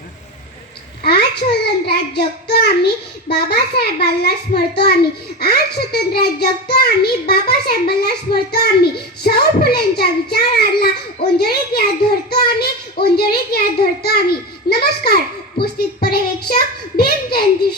आज स्वातंत्र्यात जगतो आम्ही, बाबासाहेबांना स्मरतो आम्ही. आज स्वातंत्र्यात जगतो आम्ही, बाबासाहेबांना स्मरतो आम्ही. शाहू फुलेंच्या विचाराला ओंजळीत याद धरतो आम्ही, ओंजळीत याद धरतो आम्ही. नमस्कार. उपस्थित पर्यवेक्षक, भीम जयंती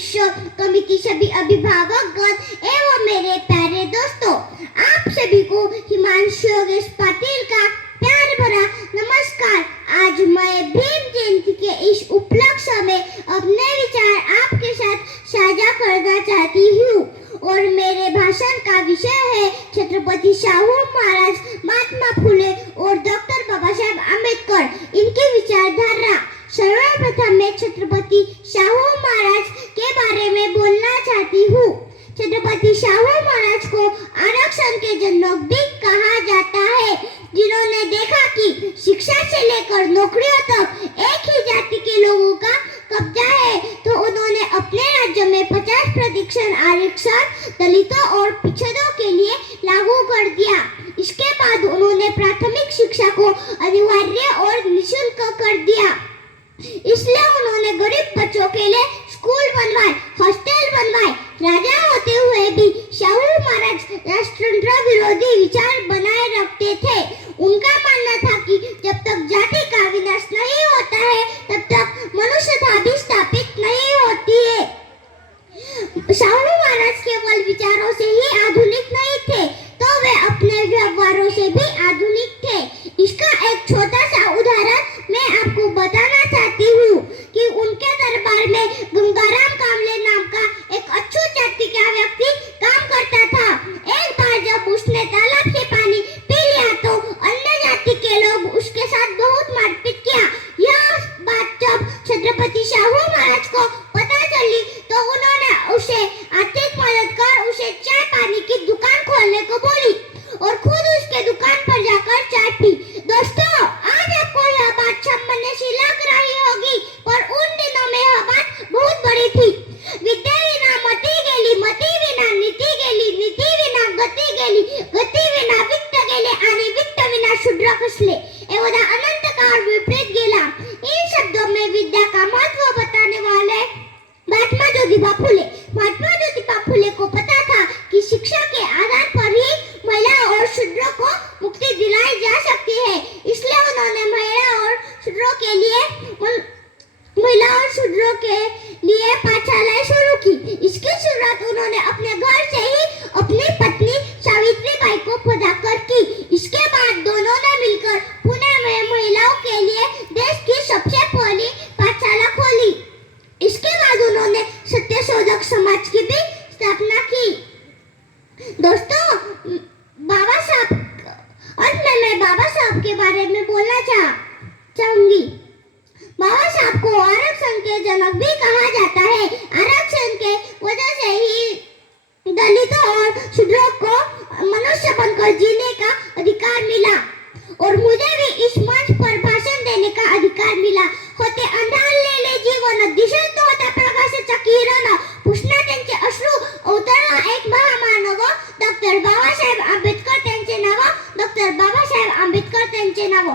कमिटी सभी अभिभावक गण एवं मेरे प्यारे दोस्तों, आप सभी को हिमांशु योगेश पाटिल का प्यार भरा नमस्कार. आज मैं भीम जयंती के इस उपलक्ष्य में अपने विचार आपके साथ साझा करना चाहती हूँ और मेरे भाषण का विषय है छत्रपति शाहू महाराज, महात्मा फुले और डॉक्टर बाबा साहेब आम्बेडकर, इनकी विचारधारा. सर्वप्रथम मैं छत्रपति शाहू महाराज के बारे में बोलना चाहती हूँ. छत्रपति शाहू महाराज को आरक्षण के जनक भी कहा जाता है, जिन्होंने देखा कि शिक्षा से लेकर नौकरियों तक एक ही जाति के लोगों का कब्जा है, तो उन्होंने अपने राज्य में 50% आरक्षण दलितों और पिछड़ों के लिए लागू कर दिया. इसके बाद उन्होंने प्राथमिक शिक्षा को अनिवार्य और निःशुल्क कर दिया. इसलिए उन्होंने गरीब बच्चों के लिए स्कूल बनवाए, हॉस्टल बनवाए. राजा होते हुए भी शाहू महाराज राष्ट्रतंत्र विरोधी विचार बनाए रखते थे. उनका मानना था कि जब तक जाति का विनाश नहीं होता है, तब तक मनुष्यता भी स्थापित नहीं होती है. शाहू महाराज केवल विचारों से ही आधुनिक नहीं थे, तो वे अपने व्यवहारों से भी आधुनिक थे. इसका एक छोटा सा उदाहरण मैं आपको बताना चाहती हूँ कि उनके दरबार में गंगाराम कामले नाम का एक अच्छू जाति का व्यक्ति काम करता था. एक बार जब उसने तालाब से पानी पी लिया तो अन्य जाति के लोग उसके साथ बहुत मारपीट किया. यह बात जब छत्रपति शाहू महाराज को पता चली तो उन्होंने उसे आर्थिक मदद कर उसे चाय पानी की दुकान खोलने को बोली और खुद उसके दुकान पर जाकर चाय पी. दोस्तों, आज आपको यह बात सामान्य सी लग रही होगी, पर उन दिनों में यह बात बहुत बड़ी थी. विद्या विना मती गेली, मती विना नीती गेली, नीती विना गती गेली, गती विना वित्त गेले आणि वित्त विना शूद्र कसले. एवढा अनंत काळ विपरीत गेला. इन शब्दों में विद्या का महत्व बताने वाले महात्मा ज्योतिबा फुले. महात्मा ज्योतिबा फुले को पता था कि शिक्षा के आधार पर ही महिला और शूद्रों को मुक्ति दिलाई जा सकती है. इसलिए उन्होंने महिला और शूद्रों के लिए पाठशालाएं शुरू की. इसकी शुरुआत उन्होंने अपने घर से ही अपनी पत्नी सावित्रीबाई को पढ़ाकर की. इसके बाद दोनों ने मिलकर पुणे में महिलाओं के लिए देश की सबसे पहली पाठशाला खोली. इसके बाद उन्होंने सत्यशोधक समाज की भी स्थापना की. दोस्तों, बाबा साहब, और मैं बाबा साहब के बारे में बोलना चाहूंगी. बाबा साहब को आरक्षण के जनक भी कहा जाता है. आरक्षण के वजह से ही दलितों और शूद्रों को मनुष्य बनकर जीने का अधिकार मिला और मुझे भी इस मंच पर भाषण देने का अधिकार मिला. होते अंधारलेले जीवन दिसत नव्हता प्रकाशाचा किरण, पुसना त्यांचे अश्रू, अवतरला एक महामानव डॉक्टर बाबासाहेब आंबेडकर त्यांचे नाव, डॉक्टर बाबासाहेब आंबेडकर त्यांचे नाव.